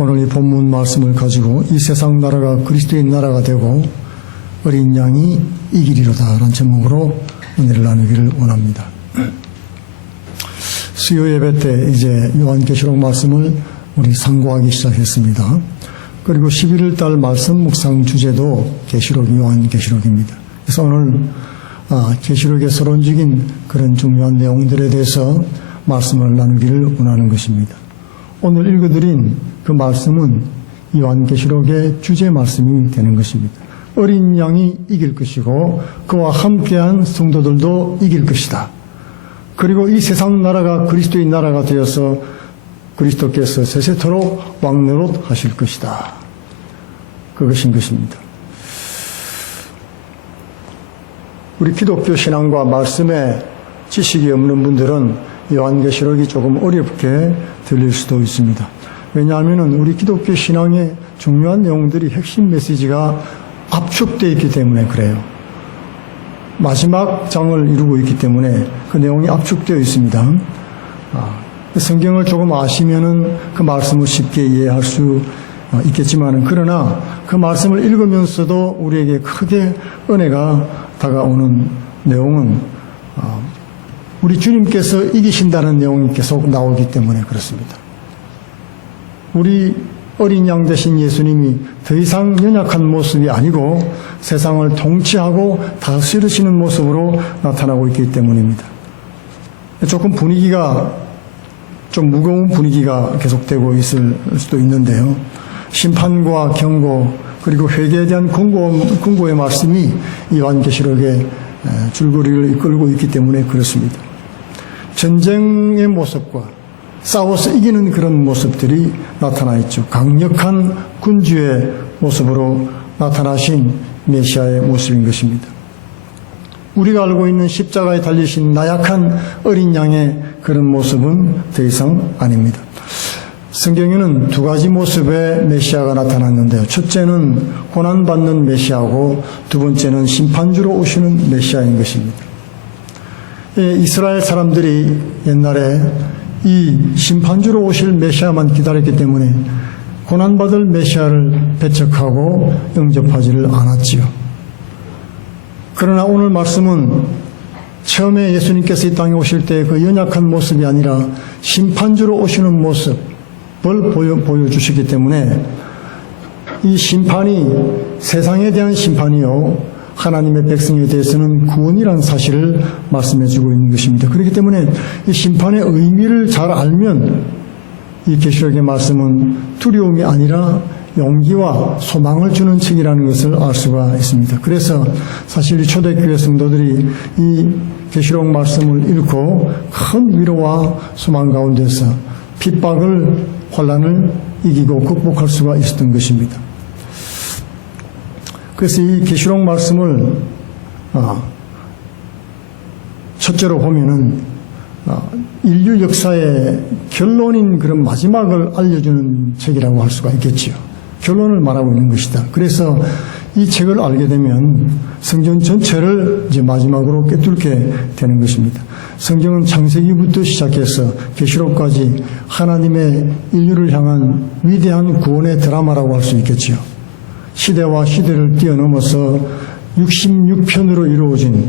오늘 이 본문 말씀을 가지고 이 세상 나라가 그리스도의 나라가 되고 어린 양이 이기리로다 라는 제목으로 은혜를 나누기를 원합니다. 수요 예배 때 이제 요한계시록 말씀을 우리 상고하기 시작했습니다. 그리고 11월 달 말씀 묵상 주제도 계시록, 요한계시록입니다. 그래서 오늘 계시록의 서론적인 그런 중요한 내용들에 대해서 말씀을 나누기를 원하는 것입니다. 오늘 읽어드린 그 말씀은 요한계시록의 주제 말씀이 되는 것입니다. 어린 양이 이길 것이고 그와 함께한 성도들도 이길 것이다. 그리고 이 세상 나라가 그리스도의 나라가 되어서 그리스도께서 세세토록 왕노릇 하실 것이다. 그것인 것입니다. 우리 기독교 신앙과 말씀에 지식이 없는 분들은 요한계시록이 조금 어렵게 들릴 수도 있습니다. 왜냐하면 우리 기독교 신앙의 중요한 내용들이 핵심 메시지가 압축되어 있기 때문에 그래요. 마지막 장을 이루고 있기 때문에 그 내용이 압축되어 있습니다. 성경을 조금 아시면은 그 말씀을 쉽게 이해할 수 있겠지만, 그러나 그 말씀을 읽으면서도 우리에게 크게 은혜가 다가오는 내용은 우리 주님께서 이기신다는 내용이 계속 나오기 때문에 그렇습니다. 우리 어린 양 되신 예수님이 더 이상 연약한 모습이 아니고 세상을 통치하고 다스리시는 모습으로 나타나고 있기 때문입니다. 조금 분위기가 좀 무거운 분위기가 계속되고 있을 수도 있는데요. 심판과 경고 그리고 회개에 대한 권고의 말씀이 요한계시록의 줄거리를 이끌고 있기 때문에 그렇습니다. 전쟁의 모습과 싸워서 이기는 그런 모습들이 나타나 있죠. 강력한 군주의 모습으로 나타나신 메시아의 모습인 것입니다. 우리가 알고 있는 십자가에 달리신 나약한 어린 양의 그런 모습은 더 이상 아닙니다. 성경에는 두 가지 모습의 메시아가 나타났는데요. 첫째는 고난받는 메시아고 두 번째는 심판주로 오시는 메시아인 것입니다. 이스라엘 사람들이 옛날에 이 심판주로 오실 메시아만 기다렸기 때문에 고난받을 메시아를 배척하고 영접하지를 않았지요. 그러나 오늘 말씀은 처음에 예수님께서 이 땅에 오실 때 그 연약한 모습이 아니라 심판주로 오시는 모습을 보여주시기 때문에 이 심판이 세상에 대한 심판이요 하나님의 백성에 대해서는 구원이라는 사실을 말씀해주고 있는 것입니다. 그렇기 때문에 이 심판의 의미를 잘 알면 이 계시록의 말씀은 두려움이 아니라 용기와 소망을 주는 책이라는 것을 알 수가 있습니다. 그래서 사실 이 초대교회 성도들이 이 계시록 말씀을 읽고 큰 위로와 소망 가운데서 핍박을, 혼란을 이기고 극복할 수가 있었던 것입니다. 그래서 이 계시록 말씀을 첫째로 보면은 인류 역사의 결론인 그런 마지막을 알려주는 책이라고 할 수가 있겠지요. 결론을 말하고 있는 것이다. 그래서 이 책을 알게 되면 성경 전체를 이제 마지막으로 꿰뚫게 되는 것입니다. 성경은 창세기부터 시작해서 계시록까지 하나님의 인류를 향한 위대한 구원의 드라마라고 할 수 있겠지요. 시대와 시대를 뛰어넘어서 66편으로 이루어진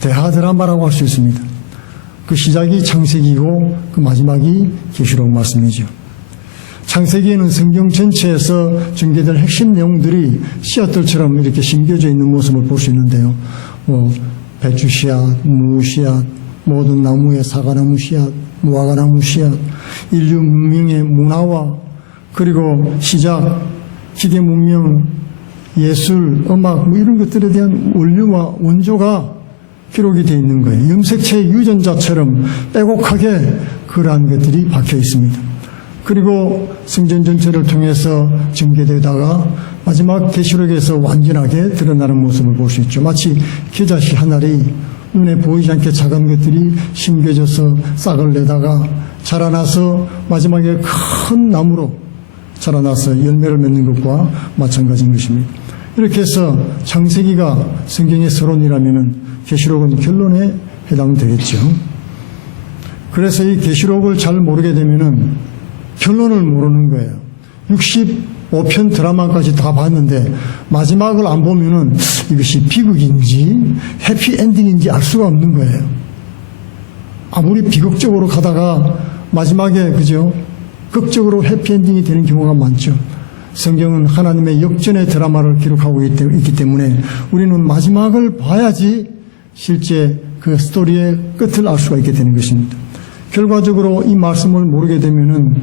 대하 드라마라고 할 수 있습니다. 그 시작이 창세기이고 그 마지막이 계시록 말씀이죠. 창세기에는 성경 전체에서 전개될 핵심 내용들이 씨앗들처럼 이렇게 심겨져 있는 모습을 볼 수 있는데요. 배추 씨앗, 무 씨앗, 모든 나무의 사과나무 씨앗, 무화과나무 씨앗, 인류 문명의 문화와 그리고 시작, 기계 문명, 예술, 음악 이런 것들에 대한 원료와 원조가 기록이 되어 있는 거예요. 염색체의 유전자처럼 빼곡하게 그러한 것들이 박혀 있습니다. 그리고 성전 전체를 통해서 전개되다가 마지막 계시록에서 완전하게 드러나는 모습을 볼 수 있죠. 마치 겨자씨 한 알이 눈에 보이지 않게 작은 것들이 심겨져서 싹을 내다가 자라나서 마지막에 큰 나무로 자라나서 열매를 맺는 것과 마찬가지인 것입니다. 이렇게 해서 창세기가 성경의 서론이라면 계시록은 결론에 해당되겠죠. 그래서 이 계시록을 잘 모르게 되면은 결론을 모르는 거예요. 65편 드라마까지 다 봤는데 마지막을 안 보면은 이것이 비극인지 해피엔딩인지 알 수가 없는 거예요. 아무리 비극적으로 가다가 마지막에 그죠? 극적으로 해피엔딩이 되는 경우가 많죠. 성경은 하나님의 역전의 드라마를 기록하고 있기 때문에 우리는 마지막을 봐야지 실제 그 스토리의 끝을 알 수가 있게 되는 것입니다. 결과적으로 이 말씀을 모르게 되면은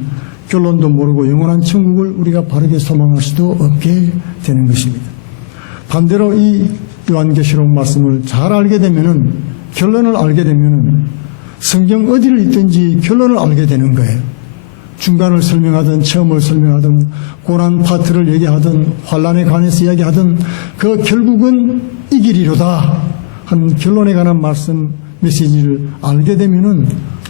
결론도 모르고 영원한 천국을 우리가 바르게 소망할 수도 없게 되는 것입니다. 반대로 이 요한계시록 말씀을 잘 알게 되면은 결론을 알게 되면은 성경 어디를 읽든지 결론을 알게 되는 거예요. 중간을 설명하든 처음을 설명하든 고난 파트를 얘기하든 환난에 관해서 이야기하든 그 결국은 이기리로다 하는 결론에 관한 말씀 메시지를 알게 되면은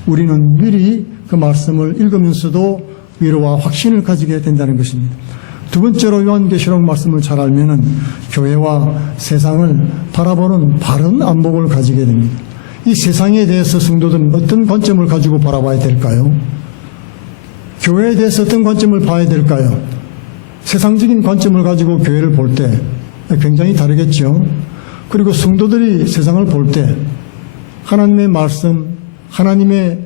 우리는 미리 그 말씀을 읽으면서도 위로와 확신을 가지게 된다는 것입니다. 두 번째로 요한계시록 말씀을 잘 알면은 교회와 세상을 바라보는 바른 안목을 가지게 됩니다. 이 세상에 대해서 성도들은 어떤 관점을 가지고 바라봐야 될까요? 교회에 대해서 어떤 관점을 봐야 될까요? 세상적인 관점을 가지고 교회를 볼 때 굉장히 다르겠죠. 그리고 성도들이 세상을 볼 때 하나님의 말씀, 하나님의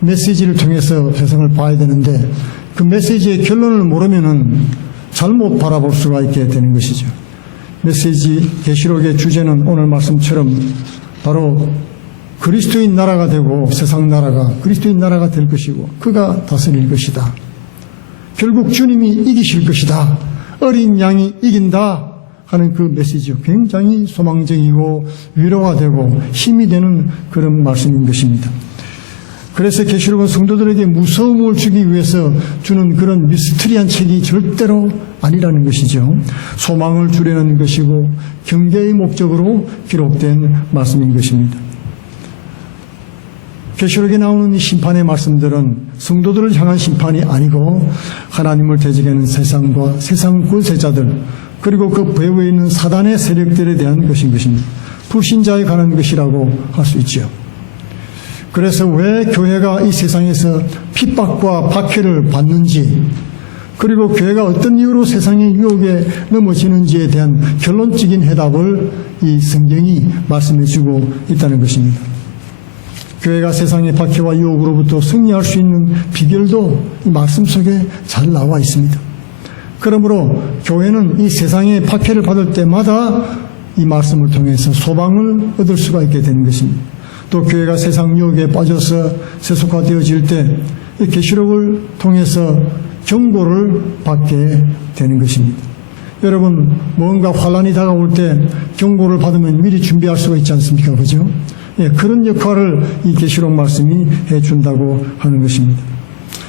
메시지를 통해서 세상을 봐야 되는데 그 메시지의 결론을 모르면은 잘못 바라볼 수가 있게 되는 것이죠. 메시지 계시록의 주제는 오늘 말씀처럼 바로 그리스도인 나라가 되고 세상 나라가 그리스도인 나라가 될 것이고 그가 다스릴 것이다. 결국 주님이 이기실 것이다. 어린 양이 이긴다 하는 그 메시지가 굉장히 소망적이고 위로가 되고 힘이 되는 그런 말씀인 것입니다. 그래서 계시록은 성도들에게 무서움을 주기 위해서 주는 그런 미스터리한 책이 절대로 아니라는 것이죠. 소망을 주려는 것이고 경계의 목적으로 기록된 말씀인 것입니다. 계시록에 나오는 이 심판의 말씀들은 성도들을 향한 심판이 아니고 하나님을 대적하는 세상과 세상 권세자들 그리고 그 배후에 있는 사단의 세력들에 대한 것인 것입니다. 불신자에 관한 것이라고 할 수 있죠. 그래서 왜 교회가 이 세상에서 핍박과 박해를 받는지 그리고 교회가 어떤 이유로 세상의 유혹에 넘어지는지에 대한 결론적인 해답을 이 성경이 말씀해 주고 있다는 것입니다. 교회가 세상의 박해와 유혹으로부터 승리할 수 있는 비결도 이 말씀 속에 잘 나와 있습니다. 그러므로 교회는 이 세상의 박해를 받을 때마다 이 말씀을 통해서 소망을 얻을 수가 있게 되는 것입니다. 또 교회가 세상 유혹에 빠져서 세속화되어질 때 이 계시록을 통해서 경고를 받게 되는 것입니다. 여러분 뭔가 환난이 다가올 때 경고를 받으면 미리 준비할 수가 있지 않습니까? 그죠? 예, 그런 역할을 이 계시록 말씀이 해준다고 하는 것입니다.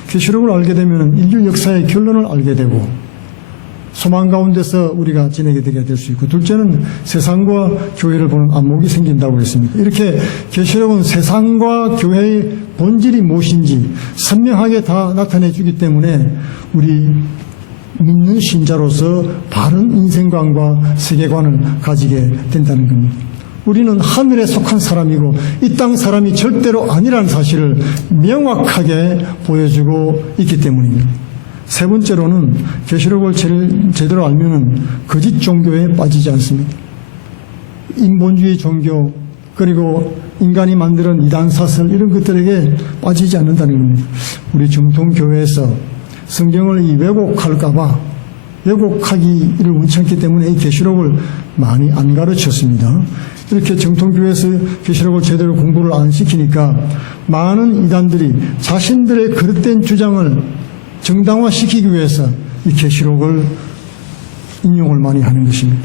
계시록을 알게 되면 인류 역사의 결론을 알게 되고 소망 가운데서 우리가 지내게 되게 될 수 있고 둘째는 세상과 교회를 보는 안목이 생긴다고 했습니다. 이렇게 계시록은 세상과 교회의 본질이 무엇인지 선명하게 다 나타내 주기 때문에 우리 믿는 신자로서 바른 인생관과 세계관을 가지게 된다는 겁니다. 우리는 하늘에 속한 사람이고 이 땅 사람이 절대로 아니라는 사실을 명확하게 보여주고 있기 때문입니다. 세 번째로는 계시록을 제대로 알면은 거짓 종교에 빠지지 않습니다. 인본주의 종교 그리고 인간이 만드는 이단 사설 이런 것들에게 빠지지 않는다는 겁니다. 우리 정통교회에서 성경을 왜곡할까봐 왜곡하기를 원치 않기 때문에 이 계시록을 많이 안 가르쳤습니다. 이렇게 정통교회에서 계시록을 제대로 공부를 안 시키니까 많은 이단들이 자신들의 그릇된 주장을 정당화시키기 위해서 이 계시록을 인용을 많이 하는 것입니다.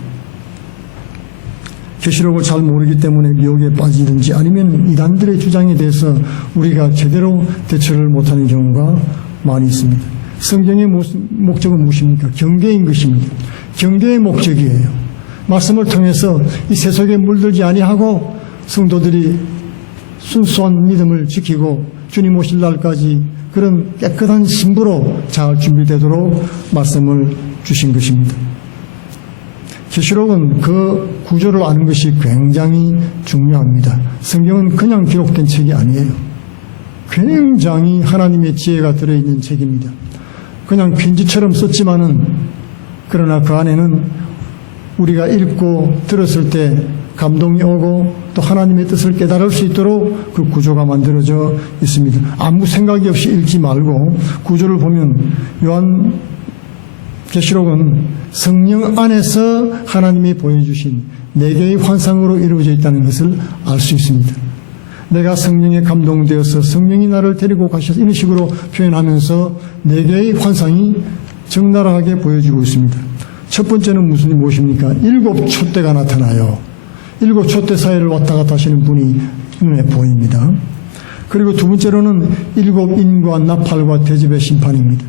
계시록을 잘 모르기 때문에 미혹에 빠지든지 아니면 이단들의 주장에 대해서 우리가 제대로 대처를 못하는 경우가 많이 있습니다. 성경의 목적은 무엇입니까? 경계인 것입니다. 경계의 목적이에요. 말씀을 통해서 이 세속에 물들지 아니하고 성도들이 순수한 믿음을 지키고 주님 오실 날까지 그런 깨끗한 신부로 잘 준비되도록 말씀을 주신 것입니다. 계시록은 그 구조를 아는 것이 굉장히 중요합니다. 성경은 그냥 기록된 책이 아니에요. 굉장히 하나님의 지혜가 들어있는 책입니다. 그냥 편지처럼 썼지만은 그러나 그 안에는 우리가 읽고 들었을 때 감동이 오고 또 하나님의 뜻을 깨달을 수 있도록 그 구조가 만들어져 있습니다. 아무 생각이 없이 읽지 말고 구조를 보면 요한계시록은 성령 안에서 하나님이 보여주신 4개의 환상으로 이루어져 있다는 것을 알 수 있습니다. 내가 성령에 감동되어서 성령이 나를 데리고 가셔서 이런 식으로 표현하면서 4개의 환상이 적나라하게 보여지고 있습니다. 첫 번째는 무엇입니까? 7 촛대가 나타나요. 7 촛대 사이를 왔다 갔다 하시는 분이 눈에 보입니다. 그리고 두 번째로는 7 인과 나팔과 대접의 심판입니다.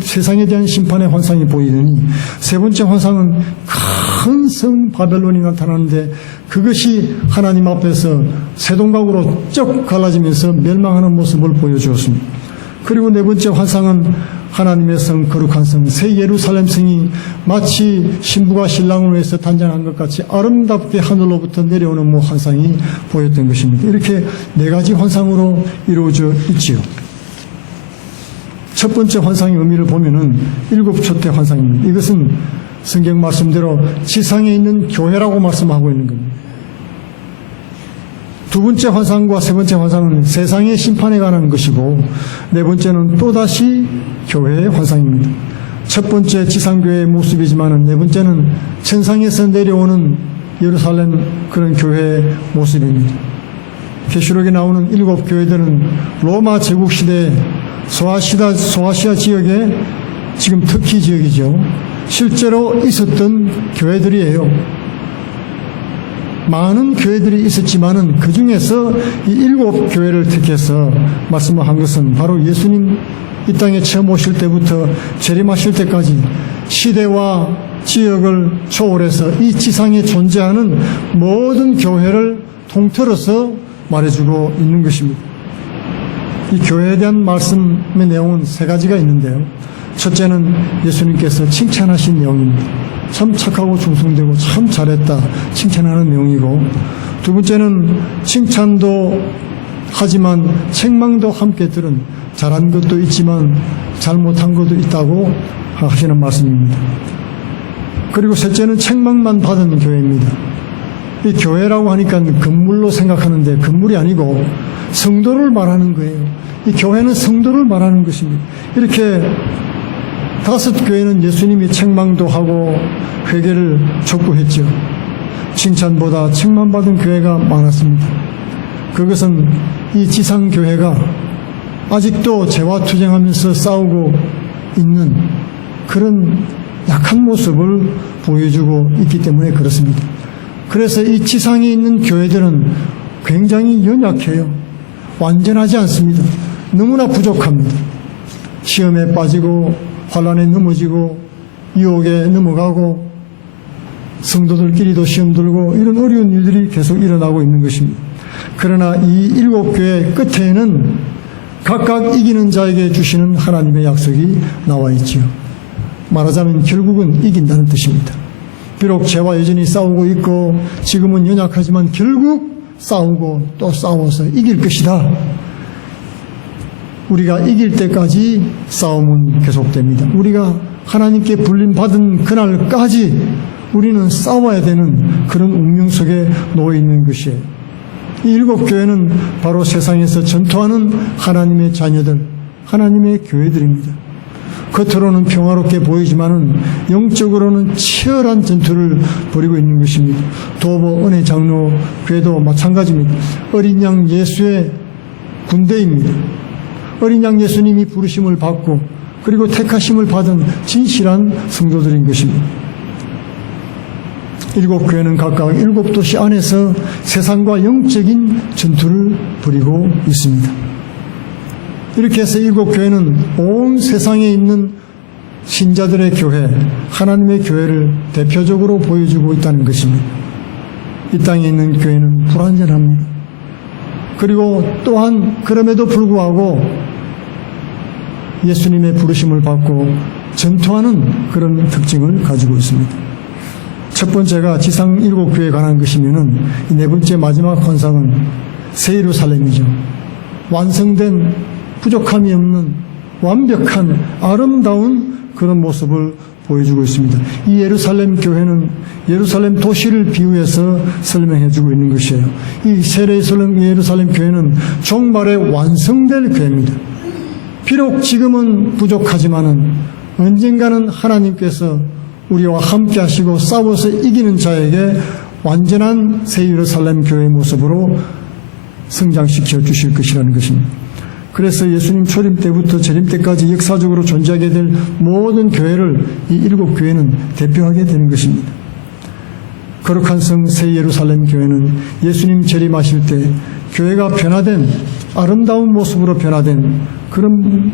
세상에 대한 심판의 환상이 보이더니 세 번째 환상은 큰 성 바벨론이 나타나는데 그것이 하나님 앞에서 세동각으로 쩍 갈라지면서 멸망하는 모습을 보여주었습니다. 그리고 네 번째 환상은 하나님의 성, 거룩한 성, 새 예루살렘 성이 마치 신부가 신랑을 위해서 단장한 것 같이 아름답게 하늘로부터 내려오는 환상이 보였던 것입니다. 이렇게 4가지 환상으로 이루어져 있지요. 첫 번째 환상의 의미를 보면은 7 촛대 환상입니다. 이것은 성경 말씀대로 지상에 있는 교회라고 말씀하고 있는 겁니다. 두 번째 환상과 세 번째 환상은 세상의 심판에 관한 것이고 네 번째는 또다시 교회의 환상입니다. 첫 번째 지상교회의 모습이지만 네 번째는 천상에서 내려오는 예루살렘 그런 교회의 모습입니다. 계시록에 나오는 7 교회들은 로마 제국시대 소아시아 지역에 지금 터키 지역이죠. 실제로 있었던 교회들이에요. 많은 교회들이 있었지만은 그 중에서 이 7 교회를 택해서 말씀한 것은 바로 예수님 이 땅에 처음 오실 때부터 재림하실 때까지 시대와 지역을 초월해서 이 지상에 존재하는 모든 교회를 통틀어서 말해주고 있는 것입니다. 이 교회에 대한 말씀의 내용은 3가지가 있는데요. 첫째는 예수님께서 칭찬하신 내용입니다. 참 착하고 충성되고 참 잘했다 칭찬하는 내용이고, 두 번째는 칭찬도 하지만 책망도 함께 들은 잘한 것도 있지만 잘못한 것도 있다고 하시는 말씀입니다. 그리고 셋째는 책망만 받은 교회입니다. 이 교회라고 하니까 건물로 생각하는데 건물이 아니고 성도를 말하는 거예요. 이 교회는 성도를 말하는 것입니다. 이렇게 5 교회는 예수님이 책망도 하고 회개를 촉구했죠. 칭찬보다 책망받은 교회가 많았습니다. 그것은 이 지상교회가 아직도 죄와 투쟁하면서 싸우고 있는 그런 약한 모습을 보여주고 있기 때문에 그렇습니다. 그래서 이 지상에 있는 교회들은 굉장히 연약해요. 완전하지 않습니다. 너무나 부족합니다. 시험에 빠지고 환난에 넘어지고 유혹에 넘어가고 성도들끼리도 시험 들고 이런 어려운 일들이 계속 일어나고 있는 것입니다. 그러나 이 7 교회 끝에는 각각 이기는 자에게 주시는 하나님의 약속이 나와 있지요. 말하자면 결국은 이긴다는 뜻입니다. 비록 죄와 여전히 싸우고 있고 지금은 연약하지만 결국 싸우고 또 싸워서 이길 것이다. 우리가 이길 때까지 싸움은 계속됩니다. 우리가 하나님께 불림받은 그날까지 우리는 싸워야 되는 그런 운명 속에 놓여 있는 것이에요. 이 7 교회는 바로 세상에서 전투하는 하나님의 자녀들, 하나님의 교회들입니다. 겉으로는 평화롭게 보이지만은 영적으로는 치열한 전투를 벌이고 있는 것입니다. 도보 은혜 장로 교회도 마찬가지입니다. 어린 양 예수의 군대입니다. 어린 양 예수님이 부르심을 받고 그리고 택하심을 받은 진실한 성도들인 것입니다. 7 교회는 각각 7 도시 안에서 세상과 영적인 전투를 벌이고 있습니다. 이렇게 해서 7 교회는 온 세상에 있는 신자들의 교회, 하나님의 교회를 대표적으로 보여주고 있다는 것입니다. 이 땅에 있는 교회는 불완전합니다. 그리고 또한 그럼에도 불구하고 예수님의 부르심을 받고 전투하는 그런 특징을 가지고 있습니다. 첫 번째가 지상 7 교회에 관한 것이면은 이 네 번째 마지막 환상은 새 예루살렘이죠. 완성된 부족함이 없는 완벽한 아름다운 그런 모습을 보여주고 있습니다. 이 예루살렘 교회는 예루살렘 도시를 비유해서 설명해주고 있는 것이에요. 이 새 예루살렘 교회는 종말에 완성될 교회입니다. 비록 지금은 부족하지만은 언젠가는 하나님께서 우리와 함께 하시고 싸워서 이기는 자에게 완전한 새 예루살렘 교회의 모습으로 성장시켜 주실 것이라는 것입니다. 그래서 예수님 초림 때부터 재림 때까지 역사적으로 존재하게 될 모든 교회를 이 7교회는 대표하게 되는 것입니다. 거룩한 성 새 예루살렘 교회는 예수님 재림하실 때 교회가 변화된 아름다운 모습으로 변화된 그런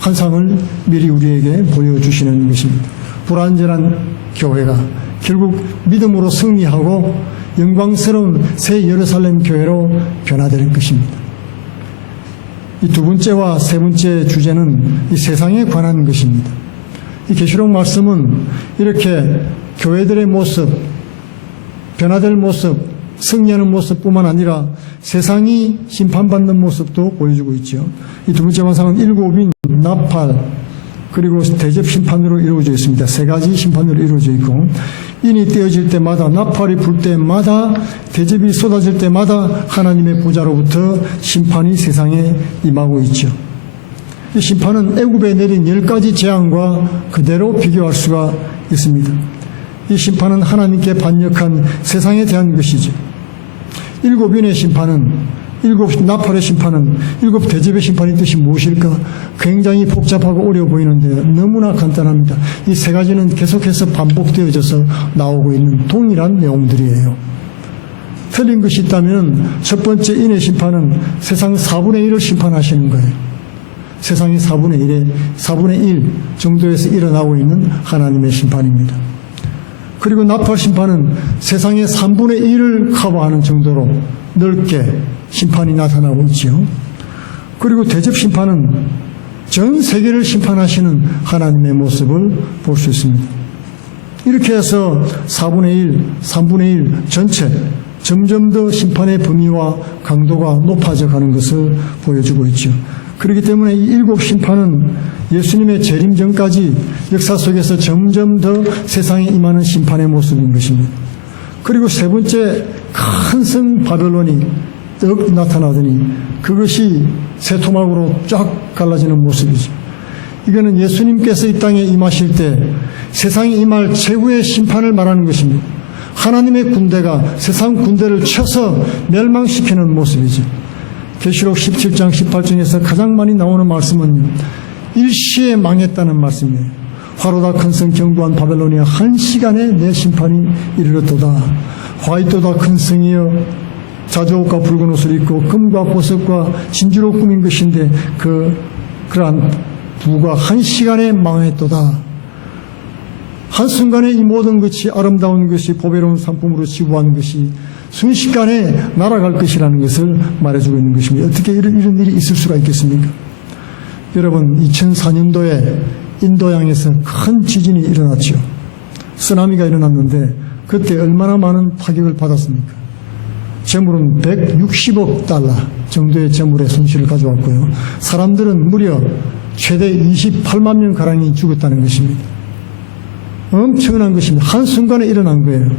환상을 미리 우리에게 보여주시는 것입니다. 불완전한 교회가 결국 믿음으로 승리하고 영광스러운 새 예루살렘 교회로 변화되는 것입니다. 이 두 번째와 세 번째 주제는 이 세상에 관한 것입니다. 이 계시록 말씀은 이렇게 교회들의 모습, 변화될 모습, 승리하는 모습뿐만 아니라 세상이 심판받는 모습도 보여주고 있죠. 이 두 번째 환상은 7인 나팔 그리고 대접 심판으로 이루어져 있습니다. 세 가지 심판으로 이루어져 있고 인이 떼어질 때마다 나팔이 불 때마다 대접이 쏟아질 때마다 하나님의 보좌로부터 심판이 세상에 임하고 있죠. 이 심판은 애굽에 내린 10가지 재앙과 그대로 비교할 수가 있습니다. 이 심판은 하나님께 반역한 세상에 대한 것이죠. 7인의 심판은 7 나팔의 심판은 7 대접의 심판의 뜻이 무엇일까? 굉장히 복잡하고 어려워 보이는데요. 너무나 간단합니다. 이 세 가지는 계속해서 반복되어져서 나오고 있는 동일한 내용들이에요. 틀린 것이 있다면 첫 번째 인의 심판은 세상 4분의 1을 심판하시는 거예요. 세상의 4분의 1 정도에서 일어나고 있는 하나님의 심판입니다. 그리고 나팔 심판은 세상의 3분의 1을 커버하는 정도로 넓게 심판이 나타나고 있지요. 그리고 대접 심판은 전 세계를 심판하시는 하나님의 모습을 볼 수 있습니다. 이렇게 해서 4분의 1, 3분의 1 전체 점점 더 심판의 범위와 강도가 높아져 가는 것을 보여주고 있죠. 그렇기 때문에 이 7 심판은 예수님의 재림 전까지 역사 속에서 점점 더 세상에 임하는 심판의 모습인 것입니다. 그리고 세 번째 큰 성 바벨론이 떡 나타나더니 그것이 새 토막으로 쫙 갈라지는 모습이죠. 이거는 예수님께서 이 땅에 임하실 때 세상에 임할 최후의 심판을 말하는 것입니다. 하나님의 군대가 세상 군대를 쳐서 멸망시키는 모습이죠. 계시록 17장 18장에서 가장 많이 나오는 말씀은 일시에 망했다는 말씀이에요. 화로다 큰 성 견고한 바벨론이여 한 시간에 내 심판이 이르렀도다. 화이토다 큰 성이여 자주옷과 붉은 옷을 입고 금과 보석과 진주로 꾸민 것인데 그러한 부가 한 시간에 망했도다. 한순간에 이 모든 것이 아름다운 것이 보배로운 상품으로 지부한 것이 순식간에 날아갈 것이라는 것을 말해주고 있는 것입니다. 어떻게 이런 일이 있을 수가 있겠습니까? 여러분 2004년도에 인도양에서 큰 지진이 일어났죠. 쓰나미가 일어났는데 그때 얼마나 많은 타격을 받았습니까? 재물은 160억 달러 정도의 재물의 손실을 가져왔고요. 사람들은 무려 최대 28만 명가량이 죽었다는 것입니다. 엄청난 것입니다. 한순간에 일어난 거예요.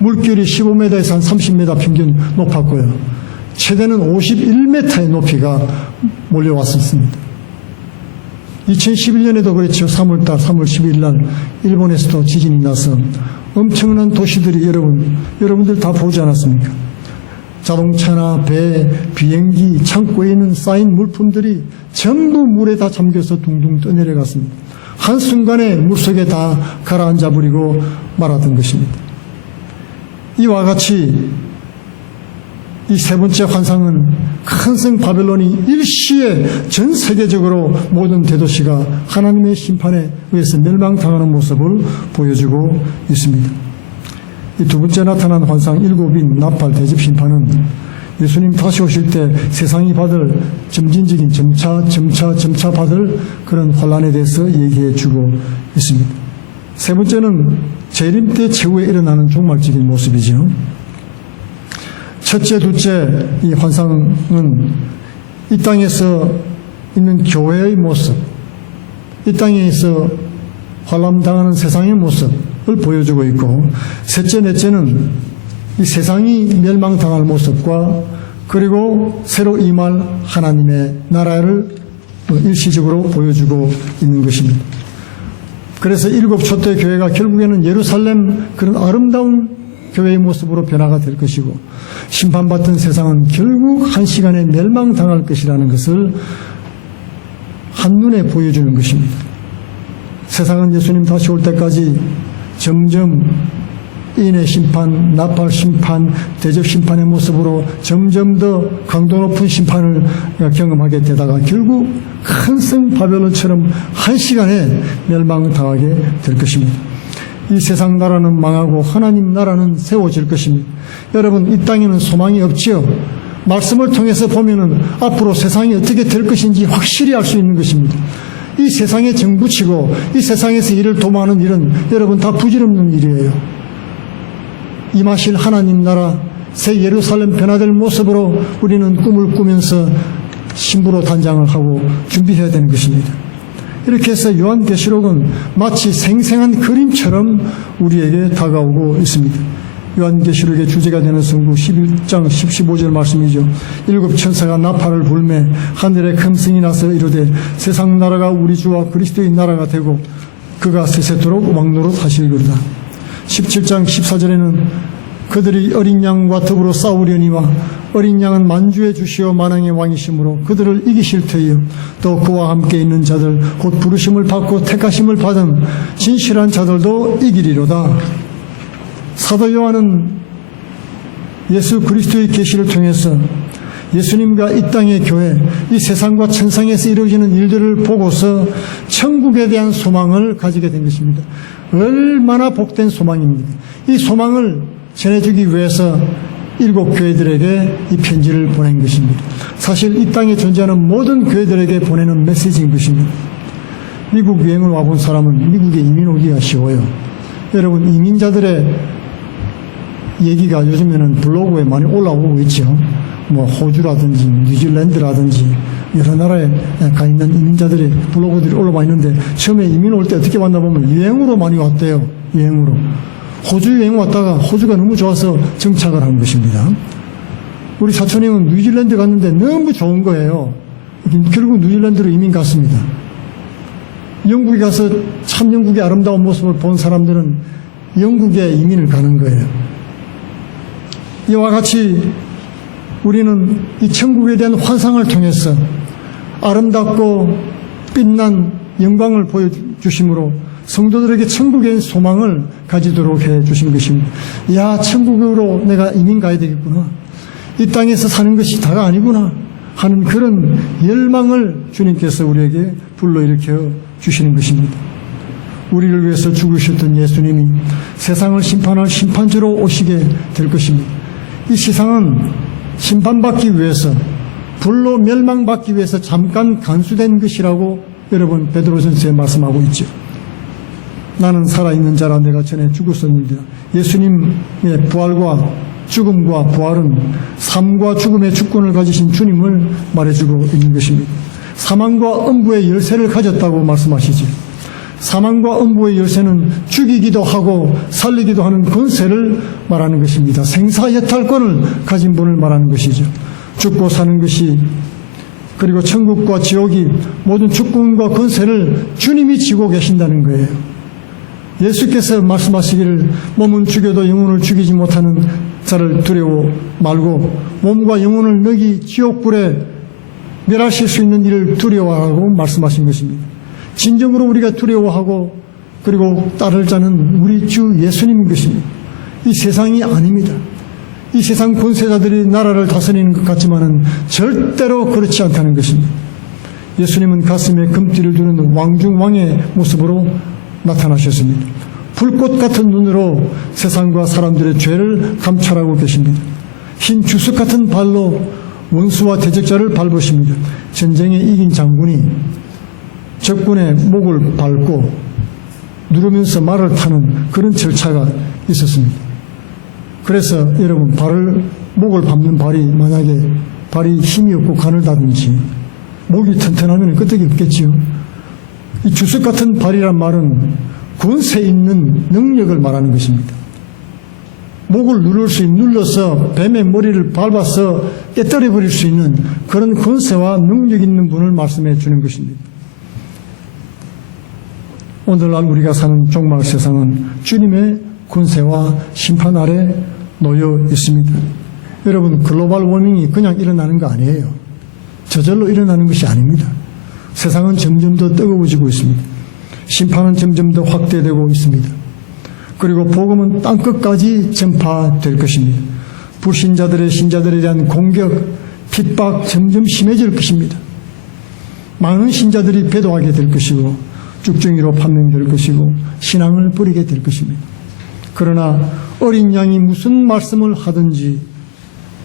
물결이 15m에서 한 30m 평균 높았고요. 최대는 51m의 높이가 몰려왔었습니다. 2011년에도 그랬죠. 3월 10일 날 일본에서도 지진이 나서 엄청난 도시들이 여러분들 다 보지 않았습니까? 자동차나 배, 비행기, 창고에 있는 쌓인 물품들이 전부 물에 다 잠겨서 둥둥 떠내려갔습니다. 한순간에 물속에 다 가라앉아 버리고 말았던 것입니다. 이와 같이 이 세 번째 환상은 큰 성 바벨론이 일시에 전 세계적으로 모든 대도시가 하나님의 심판에 의해서 멸망당하는 모습을 보여주고 있습니다. 이 두 번째 나타난 환상 7인 나팔 대접 심판은 예수님 다시 오실 때 세상이 받을 점진적인 점차 받을 그런 환란에 대해서 얘기해 주고 있습니다. 세 번째는 재림 때 최후에 일어나는 종말적인 모습이죠. 첫째, 둘째 이 환상은 이 땅에서 있는 교회의 모습, 이 땅에서 환난당하는 세상의 모습을 보여주고 있고, 셋째, 넷째는 이 세상이 멸망당할 모습과 그리고 새로 임할 하나님의 나라를 일시적으로 보여주고 있는 것입니다. 그래서 일곱 초대 교회가 결국에는 예루살렘 그런 아름다운 교회의 모습으로 변화가 될 것이고, 심판받던 세상은 결국 한 시간에 멸망당할 것이라는 것을 한눈에 보여주는 것입니다. 세상은 예수님 다시 올 때까지 점점 인의 심판, 나팔 심판, 대접 심판의 모습으로 점점 더 강도 높은 심판을 경험하게 되다가 결국 큰 성 바벨론처럼 한 시간에 멸망당하게 될 것입니다. 이 세상 나라는 망하고 하나님 나라는 세워질 것입니다. 여러분, 이 땅에는 소망이 없지요. 말씀을 통해서 보면은 앞으로 세상이 어떻게 될 것인지 확실히 알 수 있는 것입니다. 이 세상에 정부치고 이 세상에서 일을 도모하는 일은 여러분 다 부질없는 일이에요. 임하실 하나님 나라, 새 예루살렘 변화될 모습으로 우리는 꿈을 꾸면서 신부로 단장을 하고 준비해야 되는 것입니다. 이렇게 해서 요한계시록은 마치 생생한 그림처럼 우리에게 다가오고 있습니다. 요한계시록의 주제가 되는 성구 11장 15절 말씀이죠. 일곱 천사가 나팔을 불매 하늘에 큰 성이 나서 이르되 세상 나라가 우리 주와 그리스도의 나라가 되고 그가 세세토록 왕노릇 하시리로다. 17장 14절에는 그들이 어린 양과 더불어 싸우려니와 어린 양은 만주의 주시오 만왕의 왕이시므로 그들을 이기실 터이요 또 그와 함께 있는 자들 곧 부르심을 받고 택하심을 받은 진실한 자들도 이기리로다. 사도 요한은 예수 그리스도의 계시를 통해서 예수님과 이 땅의 교회, 이 세상과 천상에서 이루어지는 일들을 보고서 천국에 대한 소망을 가지게 된 것입니다. 얼마나 복된 소망입니다. 이 소망을 전해주기 위해서 일곱 교회들에게 이 편지를 보낸 것입니다. 사실 이 땅에 존재하는 모든 교회들에게 보내는 메시지인 것입니다. 미국 여행을 와본 사람은 미국에 이민 오기가 쉬워요. 여러분, 이민자들의 얘기가 요즘에는 블로그에 많이 올라오고 있죠. 뭐 호주라든지 뉴질랜드라든지 여러 나라에 가 있는 이민자들의 블로그들이 올라와 있는데, 처음에 이민 올 때 어떻게 왔나 보면 여행으로 많이 왔대요. 여행으로. 호주 여행 왔다가 호주가 너무 좋아서 정착을 한 것입니다. 우리 사촌 형은 뉴질랜드 갔는데 너무 좋은 거예요. 결국 뉴질랜드로 이민 갔습니다. 영국에 가서 참 영국의 아름다운 모습을 본 사람들은 영국에 이민을 가는 거예요. 이와 같이 우리는 이 천국에 대한 환상을 통해서 아름답고 빛난 영광을 보여주심으로 성도들에게 천국의 소망을 가지도록 해주신 것입니다. 야, 천국으로 내가 이민 가야 되겠구나. 이 땅에서 사는 것이 다가 아니구나 하는 그런 열망을 주님께서 우리에게 불러일으켜 주시는 것입니다. 우리를 위해서 죽으셨던 예수님이 세상을 심판할 심판주로 오시게 될 것입니다. 이 세상은 심판받기 위해서, 불로 멸망받기 위해서 잠깐 간수된 것이라고 여러분 베드로전서에 말씀하고 있죠. 나는 살아있는 자라 내가 전에 죽었습니다. 예수님의 부활과 죽음과 부활은 삶과 죽음의 주권을 가지신 주님을 말해주고 있는 것입니다. 사망과 음부의 열쇠를 가졌다고 말씀하시죠. 사망과 음부의 열쇠는 죽이기도 하고 살리기도 하는 권세를 말하는 것입니다. 생사여탈권을 가진 분을 말하는 것이죠. 죽고 사는 것이, 그리고 천국과 지옥이 모든 주권과 권세를 주님이 지고 계신다는 거예요. 예수께서 말씀하시기를 몸은 죽여도 영혼을 죽이지 못하는 자를 두려워 말고 몸과 영혼을 너희 지옥불에 멸하실 수 있는 일을 두려워하라고 말씀하신 것입니다. 진정으로 우리가 두려워하고 그리고 따를 자는 우리 주 예수님인 것입니다. 이 세상이 아닙니다. 이 세상 권세자들이 나라를 다스리는 것 같지만은 절대로 그렇지 않다는 것입니다. 예수님은 가슴에 금띠를 두는 왕중왕의 모습으로 나타나셨습니다. 불꽃 같은 눈으로 세상과 사람들의 죄를 감찰하고 계십니다. 흰 주석 같은 발로 원수와 대적자를 밟으십니다. 전쟁에 이긴 장군이 적군의 목을 밟고 누르면서 말을 타는 그런 절차가 있었습니다. 그래서 여러분, 목을 밟는 발이 만약에 발이 힘이 없고 가늘다든지 목이 튼튼하면 끄떡이 없겠지요. 이 주석 같은 발이란 말은 권세 있는 능력을 말하는 것입니다. 목을 눌러서 뱀의 머리를 밟아서 깨뜨려 버릴 수 있는 그런 권세와 능력 있는 분을 말씀해 주는 것입니다. 오늘날 우리가 사는 종말 세상은 주님의 권세와 심판 아래 놓여 있습니다. 여러분, 글로벌 워밍이 그냥 일어나는 거 아니에요. 저절로 일어나는 것이 아닙니다. 세상은 점점 더 뜨거워지고 있습니다. 심판은 점점 더 확대되고 있습니다. 그리고 복음은 땅끝까지 전파될 것입니다. 불신자들의 신자들에 대한 공격, 핍박 점점 심해질 것입니다. 많은 신자들이 배도하게 될 것이고 쭉정이로 판명될 것이고 신앙을 버리게 될 것입니다. 그러나 어린 양이 무슨 말씀을 하든지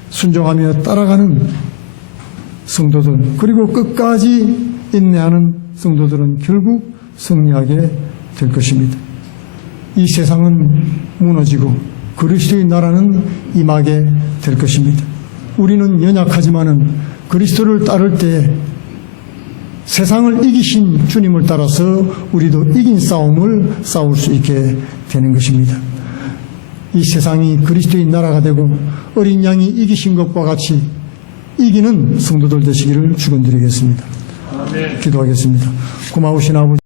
순종하며 따라가는 성도들, 그리고 끝까지 인내하는 성도들은 결국 승리하게 될 것입니다. 이 세상은 무너지고 그리스도의 나라는 임하게 될 것입니다. 우리는 연약하지만은 그리스도를 따를 때 세상을 이기신 주님을 따라서 우리도 이긴 싸움을 싸울 수 있게 되는 것입니다. 이 세상이 그리스도의 나라가 되고 어린 양이 이기신 것과 같이 이기는 성도들 되시기를 축원드리겠습니다. 기도하겠습니다. 고마우신 아버지,